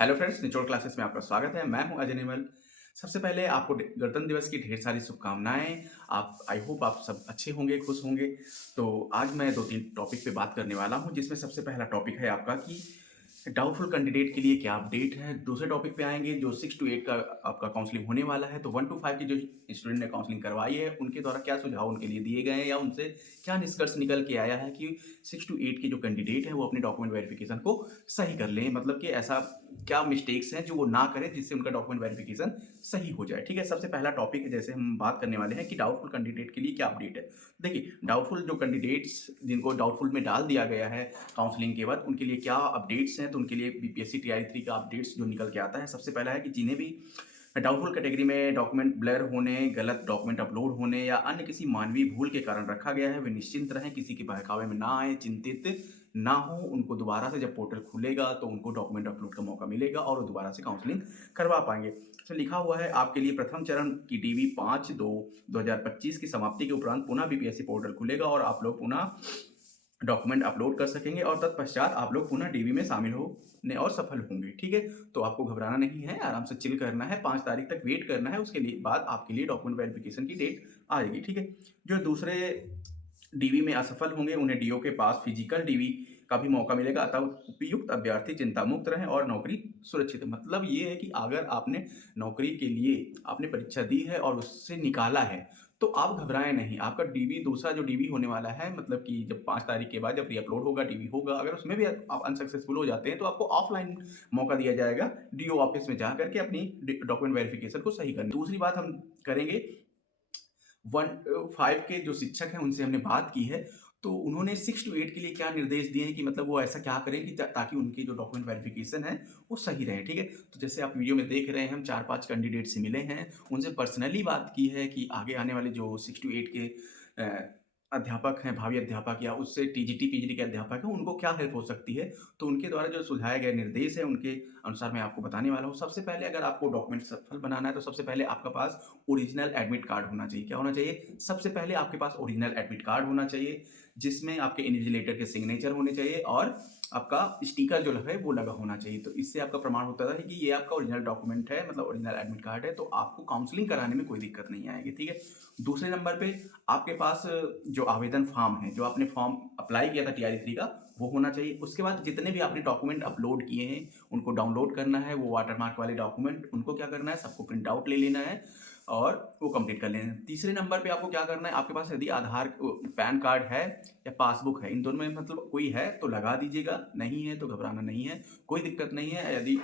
Hello friends, निचोड़ classes में आपका स्वागत है। मैं हूं अजय निर्मल। सबसे पहले आपको गणतंत्र दिवस की ढेर सारी शुभकामनाएं। आप आई होप आप सब अच्छे होंगे, खुश होंगे। तो आज मैं 2-3 टॉपिक पे बात करने वाला हूं, जिसमें सबसे पहला टॉपिक है आपका कि डाउटफुल कैंडिडेट के लिए क्या अपडेट है। दूसरे टॉपिक पे आएंगे जो 6 टू 8 का आपका काउंसलिंग होने वाला है। तो 1 टू 5 की जो स्टूडेंट ने काउंसलिंग करवाई है, उनके द्वारा क्या सुझाव उनके लिए दिए गए हैं या उनसे क्या निष्कर्ष निकल के आया है कि 6 टू 8 के जो कैंडिडेट हैं वो अपने डॉक्यूमेंट वेरिफिकेशन को सही कर लें। मतलब कि ऐसा क्या मिस्टेक्स हैं जो वो ना करें, जिससे उनका डॉक्यूमेंट वेरिफिकेशन सही हो जाए। ठीक है, सबसे पहला टॉपिक है, जैसे हम बात करने वाले हैं कि डाउटफुल कैंडिडेट के लिए क्या अपडेट है। देखिए, डाउटफुल जो कैंडिडेट्स जिनको डाउटफुल में डाल दिया गया है काउंसलिंग के बाद, उनके लिए क्या अपडेट्स हैं। तो उनके लिए बीपीएससी टीआई 3 का अपडेट्स जो निकल के आता है, सबसे पहला है कि जिन्हें भी डाउटफुल कैटेगरी में डॉक्यूमेंट ब्लर होने, गलत डॉक्यूमेंट अपलोड होने या अन्य किसी मानवीय भूल के कारण रखा गया है, वे निश्चिंत रहें, किसी के बहकावे में ना आए, चिंतित ना हो। उनको दोबारा से जब पोर्टल खुलेगा तो उनको डॉक्यूमेंट अपलोड का मौका मिलेगा और वो दोबारा से काउंसलिंग करवा पाएंगे। तो लिखा हुआ है आपके लिए प्रथम चरण की डीवी 5/2/2025 की समाप्ति के उपरांत पुनः बीपीएससी पोर्टल खुलेगा और आप लोग पुनः डॉक्यूमेंट अपलोड कर सकेंगे और तत्पश्चात आप लोग पुनः डीवी में शामिल होने और सफल होंगे। ठीक है, तो आपको घबराना नहीं है, आराम से चिल करना है, 5 तारीख तक वेट करना है। उसके लिए बाद आपके लिए डॉक्यूमेंट वेरिफिकेशन की डेट आएगी। ठीक है, जो दूसरे डीवी में असफल होंगे उन्हें डीओ के पास फिजिकल डीवी का भी मौका मिलेगा। अतः उपयुक्त अभ्यर्थी चिंता मुक्त रहें और नौकरी सुरक्षित है। मतलब ये है कि अगर आपने नौकरी के लिए आपने परीक्षा दी है और उससे निकाला है, तो आप घबराएं नहीं। आपका डीवी, दूसरा जो डीवी होने वाला है, मतलब कि जब 5 तारीख के बाद जब रीअपलोड होगा, डीवी होगा, अगर उसमें भी आप अनसक्सेसफुल हो जाते हैं तो आपको ऑफलाइन मौका दिया जाएगा डीओ ऑफिस में जा करके अपनी डॉक्यूमेंट वेरिफिकेशन को सही करने। दूसरी बात हम करेंगे 5 के जो शिक्षक हैं उनसे हमने बात की है, तो उन्होंने 6 टू 8 के लिए क्या निर्देश दिए हैं कि मतलब वो ऐसा क्या करें कि ताकि उनकी जो डॉक्यूमेंट वेरिफिकेशन है वो सही रहे। ठीक है, तो जैसे आप वीडियो में देख रहे हैं, हम 4-5 कैंडिडेट से मिले हैं, उनसे पर्सनली बात की है कि आगे आने वाले जो 6 टू 8 के अध्यापक हैं, भावी अध्यापक या उससे टीजीटी पीजीटी के अध्यापक हैं, उनको क्या हेल्प हो सकती है। तो उनके द्वारा जो सुझाए गए निर्देश है, उनके अनुसार मैं आपको बताने वाला हूँ। सबसे पहले अगर आपको डॉक्यूमेंट सफल बनाना है तो सबसे पहले आपके पास ओरिजिनल एडमिट कार्ड होना चाहिए। क्या होना चाहिए? सबसे पहले आपके पास ओरिजिनल एडमिट कार्ड होना चाहिए, जिसमें आपके इन्विजिलेटर के सिग्नेचर होने चाहिए और आपका स्टिकर जो है वो लगा होना चाहिए। तो इससे आपका प्रमाण होता है कि ये आपका ओरिजिनल डॉक्यूमेंट है, मतलब ओरिजिनल एडमिट कार्ड है, तो आपको काउंसलिंग कराने में कोई दिक्कत नहीं आएगी। ठीक है, दूसरे नंबर पे आपके पास जो आवेदन फॉर्म है, जो आपने फॉर्म अप्लाई किया था टीआई 3 का, वो होना चाहिए। उसके बाद जितने भी आपने डॉक्यूमेंट अपलोड किए हैं उनको डाउनलोड करना है। वो वाटरमार्क वाले डॉक्यूमेंट, उनको क्या करना है, सबको प्रिंट आउट ले लेना है और वो कंप्लीट कर लेना है। तीसरे नंबर पे आपको क्या करना है, आपके पास यदि पैन कार्ड है या पासबुक है, इन दोनों में मतलब कोई है तो लगा दीजिएगा, नहीं है तो घबराना नहीं है, कोई दिक्कत नहीं है। यदि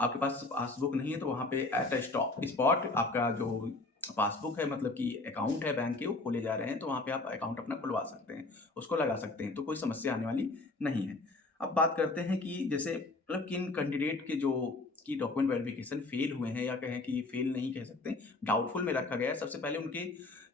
आपके पास पासबुक नहीं है तो वहाँ पे एट अ स्पॉट आपका जो पासबुक है, मतलब कि अकाउंट है बैंक के, वो खोले जा रहे हैं, तो वहाँ पे आप अकाउंट अपना खुलवा सकते हैं, उसको लगा सकते हैं, तो कोई समस्या आने वाली नहीं है। अब बात करते हैं कि जैसे मतलब किन कैंडिडेट के जो की डॉक्यूमेंट वेरिफिकेशन फेल हुए हैं, या कहें कि फेल नहीं कह सकते, डाउटफुल में रखा गया है। सबसे पहले उनके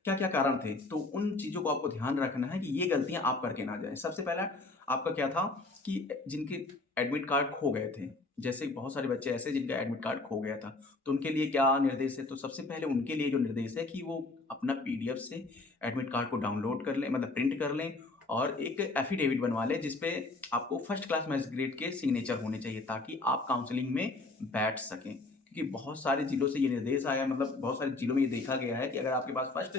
क्या क्या कारण थे, तो उन चीज़ों को आपको ध्यान रखना है कि ये गलतियां आप करके ना जाए। सबसे पहला आपका क्या था कि जिनके एडमिट कार्ड खो गए थे, जैसे बहुत सारे बच्चे ऐसे जिनका एडमिट कार्ड खो गया था, तो उनके लिए क्या निर्देश है। तो सबसे पहले उनके लिए जो निर्देश है कि वो अपना पीडीएफ से एडमिट कार्ड को डाउनलोड कर लें, मतलब प्रिंट कर लें और एक एफिडेविट बनवा लें, जिसपे आपको फर्स्ट क्लास मैजिस्ट्रेट के सिग्नेचर होने चाहिए, ताकि आप काउंसलिंग में बैठ सकें। क्योंकि बहुत सारे जिलों से ये निर्देश आया, मतलब बहुत सारे जिलों में ये देखा गया है कि अगर आपके पास फर्स्ट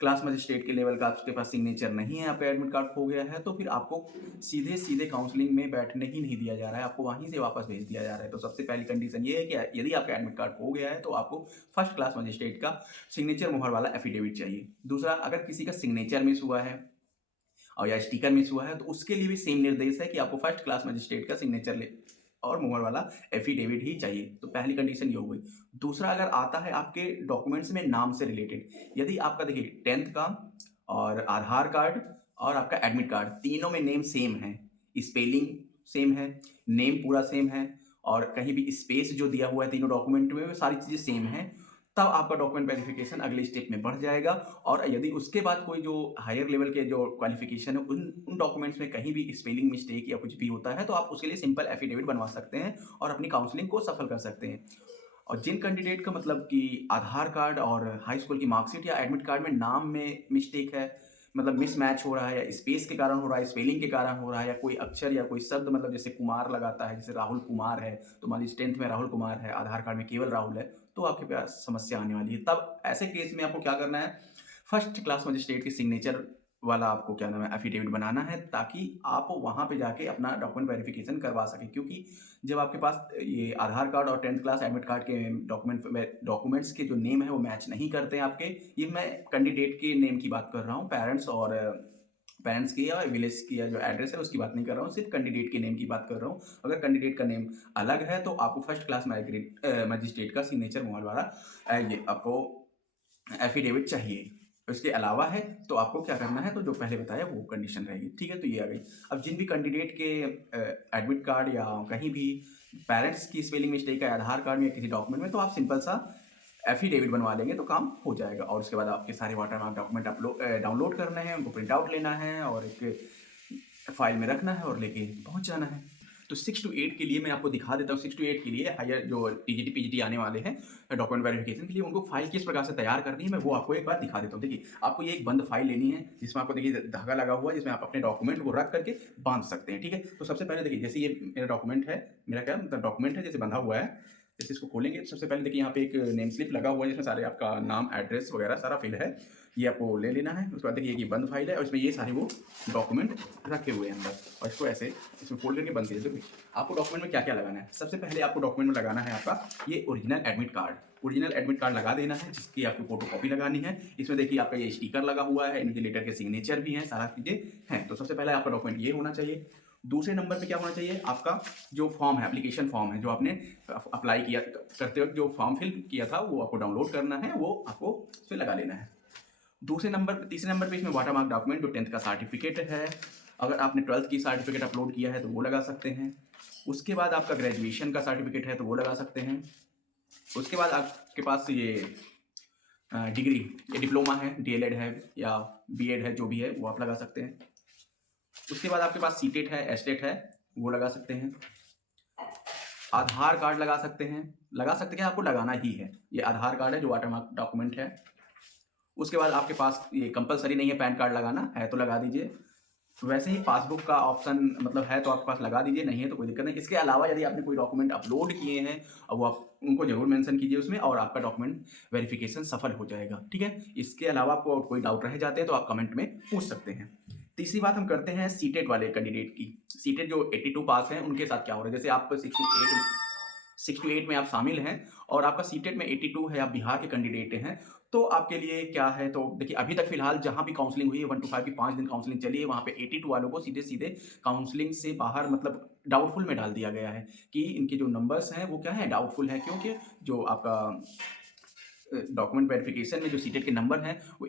क्लास मजिस्ट्रेट के लेवल का आपके पास सिग्नेचर नहीं है, आपका एडमिट कार्ड खो गया है, तो फिर आपको सीधे सीधे काउंसलिंग में बैठने ही नहीं दिया जा रहा है, आपको वहीं से वापस भेज दिया जा रहा है। तो सबसे पहली कंडीशन ये है कि यदि आपका एडमिट कार्ड खो गया है तो आपको फर्स्ट क्लास मजिस्ट्रेट का सिग्नेचर मुहर वाला एफिडेविट चाहिए। दूसरा, अगर किसी का सिग्नेचर मिस हुआ है और या स्टिकर मिस हुआ है, तो उसके लिए भी सेम निर्देश है कि आपको फर्स्ट क्लास मजिस्ट्रेट का सिग्नेचर ले और मुहर वाला एफिडेविट ही चाहिए। तो पहली कंडीशन ये हो गई। दूसरा, अगर आता है आपके डॉक्यूमेंट्स में नाम से रिलेटेड, यदि आपका देखिए 10th का और आधार कार्ड और आपका एडमिट कार्ड, तीनों में नेम सेम है, स्पेलिंग सेम है, नेम पूरा सेम है और कहीं भी स्पेस जो दिया हुआ है तीनों डॉक्यूमेंट में, वो सारी चीज़ें सेम हैं, तब आपका डॉक्यूमेंट वेरिफिकेशन अगले स्टेप में बढ़ जाएगा। और यदि उसके बाद कोई जो हायर लेवल के जो क्वालिफिकेशन है, उन उन डॉक्यूमेंट्स में कहीं भी स्पेलिंग मिस्टेक या कुछ भी होता है, तो आप उसके लिए सिंपल एफिडेविट बनवा सकते हैं और अपनी काउंसलिंग को सफल कर सकते हैं। और जिन कैंडिडेट का मतलब कि आधार कार्ड और हाई स्कूल की मार्कशीट या एडमिट कार्ड में नाम में मिस्टेक है, मतलब मिसमैच हो रहा है या स्पेस के कारण हो रहा है, स्पेलिंग के कारण हो रहा है, या कोई अक्षर या कोई शब्द मतलब जैसे कुमार लगाता है, जैसे राहुल कुमार है, तो मान लीजिए 10th में राहुल कुमार है, आधार कार्ड में केवल राहुल है, तो आपके पास समस्या आने वाली है। तब ऐसे केस में आपको क्या करना है, फर्स्ट क्लास मजिस्ट्रेट के सिग्नेचर वाला आपको क्या नाम है एफिडेविट बनाना है, ताकि आप वहाँ पे जाके अपना डॉक्यूमेंट वेरिफिकेशन करवा सकें। क्योंकि जब आपके पास ये आधार कार्ड और 10th क्लास एडमिट कार्ड के डॉक्यूमेंट्स के जो नेम है वो मैच नहीं करते हैं आपके, ये मैं कैंडिडेट के नेम की बात कर रहा हूँ, पेरेंट्स की या विलेज की या जो एड्रेस है उसकी बात नहीं कर रहा हूँ, सिर्फ कैंडिडेट के नेम की बात कर रहा हूँ। अगर कैंडिडेट का नेम अलग है तो आपको फर्स्ट क्लास मजिस्ट्रेट का सिग्नेचर मोहर वाला ये आपको एफिडेविट चाहिए। उसके अलावा है तो आपको क्या करना है, तो जो पहले बताया वो कंडीशन रहेगी, ठीक है। तो ये आ गई। अब जिन भी कैंडिडेट के एडमिट कार्ड या कहीं भी पेरेंट्स की स्पेलिंग मिस्टेक है आधार कार्ड में या किसी डॉक्यूमेंट में, तो आप सिंपल सा एफिडेविट बनवा लेंगे तो काम हो जाएगा। और उसके बाद आपके सारे वाटरमार्क डॉक्यूमेंट डाउनलोड करने हैं, उनको प्रिंट आउट लेना है और एक फाइल में रखना है और लेके पहुंच जाना है। तो 6 to 8 के लिए मैं आपको दिखा देता हूँ। 6 to 8 के लिए हायर जो टीजीटी पीजीटी आने वाले हैं डॉक्यूमेंट वेरिफिकेशन के लिए, उनको फाइल किस प्रकार से तैयार करनी है मैं वो आपको एक बार दिखा देता हूँ। देखिए, आपको ये एक बंद फाइल लेनी है जिसमें आपको देखिए धागा लगा हुआ है, जिसमें आप अपने डॉक्यूमेंट को रख करके बांध सकते हैं, ठीक है। तो सबसे पहले देखिए, जैसे ये मेरा डॉक्यूमेंट है, मेरा क्या मतलब डॉक्यूमेंट है जैसे बंधा हुआ है, जैसे इसको खोलेंगे तो सबसे पहले देखिए यहाँ पे एक नेम स्लिप लगा हुआ है जिसमें सारे आपका नाम एड्रेस वगैरह सारा फिल है, ये आपको ले लेना है। उसके बाद देखिए ये बंद फाइल है और इसमें ये सारे वो डॉक्यूमेंट रखे हुए हैं अंदर, और इसको ऐसे इसमें फोल्ड करके बंद कीजिए। देखिए आपको डॉक्यूमेंट में क्या क्या लगाना है, सबसे पहले आपको डॉक्यूमेंट में लगाना है आपका ये original admit card. Original admit card लगा देना है, जिसकी आपको फोटो कॉपी लगानी है। इसमें देखिए आपका ये स्टिकर लगा हुआ है, इन्विजिलेटर के सिग्नेचर भी हैं, सारा चीज़ें हैं। तो सबसे पहले आपका डॉक्यूमेंट ये होना चाहिए। दूसरे नंबर पे क्या होना चाहिए, आपका जो फॉर्म है, एप्लीकेशन फॉर्म है, जो आपने अप्लाई किया करते वक्त जो फॉर्म फिल किया था वो आपको डाउनलोड करना है, वो आपको उस पर लगा लेना है। तीसरे नंबर पे इसमें वाटरमार्क डॉक्यूमेंट जो 10th का सर्टिफिकेट है, अगर आपने 12th की सर्टिफिकेट अपलोड किया है तो वो लगा सकते हैं। उसके बाद आपका ग्रेजुएशन का सर्टिफिकेट है तो वो लगा सकते हैं। उसके बाद आपके पास ये डिग्री या डिप्लोमा है, डीएलएड है या बीएड है, जो भी है वो आप लगा सकते हैं। उसके बाद आपके पास सीटेट है, एस्टेट है, वो लगा सकते हैं। आधार कार्ड लगा सकते हैं, आपको लगाना ही है। ये आधार कार्ड है जो वाटरमार्क डॉक्यूमेंट है। उसके बाद आपके पास ये कंपलसरी नहीं है पैन कार्ड लगाना, है तो लगा दीजिए। वैसे ही पासबुक का ऑप्शन मतलब है तो आपके पास लगा दीजिए, नहीं है तो कोई दिक्कत नहीं। इसके अलावा यदि आपने कोई डॉक्यूमेंट अपलोड किए हैं अब वो आप उनको जरूर मेंशन कीजिए उसमें, और आपका डॉक्यूमेंट वेरिफिकेशन सफल हो जाएगा, ठीक है। इसके अलावा आपको कोई डाउट रह जाते हैं तो आप कमेंट में पूछ सकते हैं। तीसरी बात हम करते हैं सीटेट वाले कैंडिडेट की। सीटेट जो 82 पास हैं उनके साथ क्या हो रहा है, जैसे आप 6 to 8 में आप शामिल हैं और आपका सीटेट में 82 है, आप बिहार के कैंडिडेट हैं, तो आपके लिए क्या है, तो देखिए अभी तक फिलहाल जहाँ भी काउंसलिंग हुई है 1 to 5 की 5 दिन काउंसलिंग चली है, वहाँ पे 82 वालों को सीधे सीधे काउंसलिंग से बाहर मतलब डाउटफुल में डाल दिया गया है कि इनके जो नंबर्स हैं वो क्या है, डाउटफुल है। क्योंकि जो आपका डॉक्यूमेंट वेरिफिकेशन में जो सीटेट के नंबर हैं वो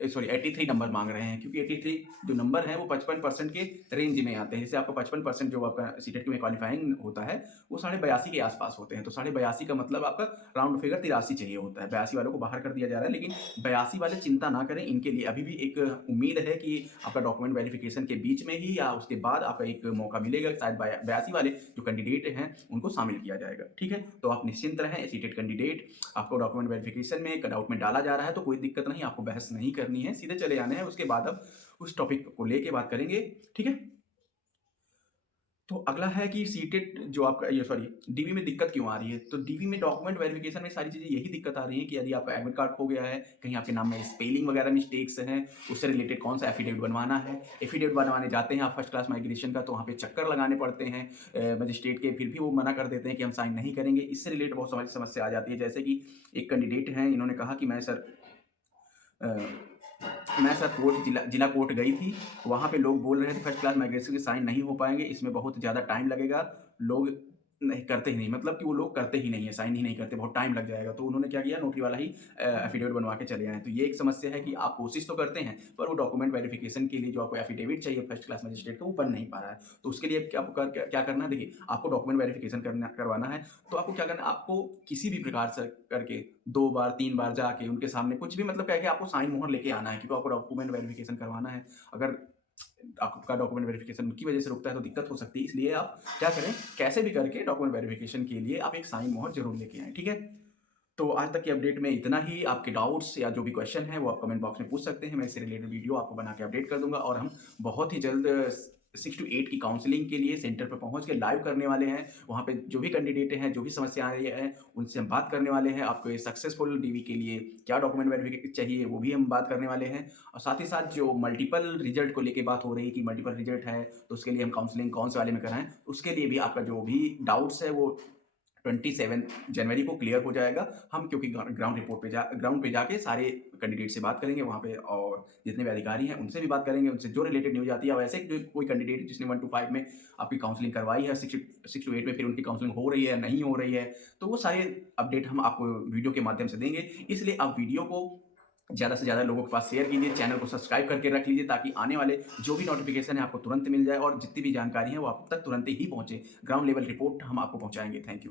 83 नंबर मांग रहे हैं, क्योंकि 83 जो नंबर है वो 55% के रेंज में आते हैं। जैसे आपका 55% जो आपका सीटेट में क्वालिफाइंग होता है वो 82.5 के आसपास होते हैं, तो 82.5 का मतलब आपका राउंड फिगर 83 चाहिए होता है। 82 वालों को बाहर कर दिया जा रहा है, लेकिन 82 वाले चिंता ना करें, इनके लिए अभी भी एक उम्मीद है कि आपका डॉक्यूमेंट वेरिफिकेशन के बीच में ही या उसके बाद आपका एक मौका मिलेगा, शायद 82 वाले जो कैंडिडेट हैं उनको शामिल किया जाएगा, ठीक है। तो आप निश्चिंत रहें, सीटेट कैंडिडेट आपको डॉक्यूमेंट वेरिफिकेशन में कटआउट में डाला जा रहा है तो कोई दिक्कत नहीं, आपको बहस नहीं करनी है, सीधे चले जाने हैं। उसके बाद अब उस टॉपिक को लेके बात करेंगे, ठीक है। तो अगला है कि सीटेट जो आपका ये सॉरी डीवी में दिक्कत क्यों आ रही है, तो डीवी में डॉक्यूमेंट वेरिफिकेशन में सारी चीज़ें यही दिक्कत आ रही है कि यदि आपका एडमिट कार्ड खो गया है, कहीं आपके नाम में स्पेलिंग वगैरह मिस्टेक्स हैं, उससे रिलेटेड कौन सा एफिडेविट बनवाना है। एफिडेविट बनवाने जाते हैं आप फर्स्ट क्लास माइग्रेशन का, तो वहाँ पे चक्कर लगाने पड़ते हैं मजिस्ट्रेट के, फिर भी वो मना कर देते हैं कि हम साइन नहीं करेंगे। इससे रिलेटेड बहुत सारी समस्या आ जाती है। जैसे कि एक कैंडिडेट हैं, इन्होंने कहा कि मैं सर कोर्ट जिला कोर्ट गई थी, वहाँ पे लोग बोल रहे थे फर्स्ट क्लास माइग्रेशन के साइन नहीं हो पाएंगे, इसमें बहुत ज़्यादा टाइम लगेगा, लोग नहीं करते ही नहीं, मतलब कि वो लोग करते ही नहीं है, साइन ही नहीं करते, बहुत टाइम लग जाएगा। तो उन्होंने क्या किया, नोटरी वाला ही एफिडेविट बनवा के चले आए। तो ये एक समस्या है कि आप कोशिश तो करते हैं पर वो डॉक्यूमेंट वेरिफिकेशन के लिए जो आपको एफिडेविट चाहिए फर्स्ट क्लास मजिस्ट्रेट का वो बन नहीं पा रहा है। तो उसके लिए क्या करना है, देखिए आपको डॉक्यूमेंट वेरिफिकेशन करवाना है तो आपको क्या करना है, आपको किसी भी प्रकार से करके 2 बार 3 बार जाके उनके सामने कुछ भी मतलब क्या है कि आपको साइन मोहर लेके आना है, क्योंकि आपको डॉक्यूमेंट वेरिफिकेशन करवाना है। अगर आपका डॉक्यूमेंट वेरिफिकेशन उनकी वजह से रुकता है तो दिक्कत हो सकती है, इसलिए आप क्या करें, कैसे भी करके डॉक्यूमेंट वेरिफिकेशन के लिए आप एक साइन मोहर जरूर लेके आएं, ठीक है। तो आज तक की अपडेट में इतना ही। आपके डाउट्स या जो भी क्वेश्चन है वो आप कमेंट बॉक्स में पूछ सकते हैं। मैं इससे रिलेटेड वीडियो आपको बना के अपडेट कर दूँगा और हम बहुत ही जल्द 6 टू 8 की काउंसलिंग के लिए सेंटर पे पहुँच के लाइव करने वाले हैं। वहाँ पे जो भी कैंडिडेट हैं, जो भी समस्या आ रही है, उनसे हम बात करने वाले हैं। आपको ये सक्सेसफुल डीवी के लिए क्या डॉक्यूमेंट वेरिफिकेशन चाहिए, वो भी हम बात करने वाले हैं। और साथ ही साथ जो मल्टीपल रिजल्ट को लेके बात हो रही है कि मल्टीपल रिजल्ट है, तो उसके लिए हम काउंसलिंग कौन से वाले में कराएँ, उसके लिए भी आपका जो भी डाउट्स है वो 27 जनवरी को क्लियर हो जाएगा। हम क्योंकि ग्राउंड पे जाके सारे कैंडिडेट से बात करेंगे वहाँ पे और जितने भी अधिकारी हैं उनसे भी बात करेंगे, उनसे जो रिलेटेड न्यूज़ आती है। वैसे जो कोई कैंडिडेट जिसने 1 टू 5 में आपकी काउंसलिंग करवाई है, 6 टू 8 में फिर उनकी काउंसलिंग हो रही है या नहीं हो रही है, तो वो सारे अपडेट हम आपको वीडियो के माध्यम से देंगे। इसलिए आप वीडियो को ज़्यादा से ज़्यादा लोगों के पास शेयर कीजिए, चैनल को सब्सक्राइब करके रख लीजिए ताकि आने वाले जो भी नोटिफ़िकेशन है आपको तुरंत मिल जाए और जितनी भी जानकारी है वो आप तक तुरंत ही पहुँचे। ग्राउंड लेवल रिपोर्ट हम आपको पहुँचाएँगे। Thank you.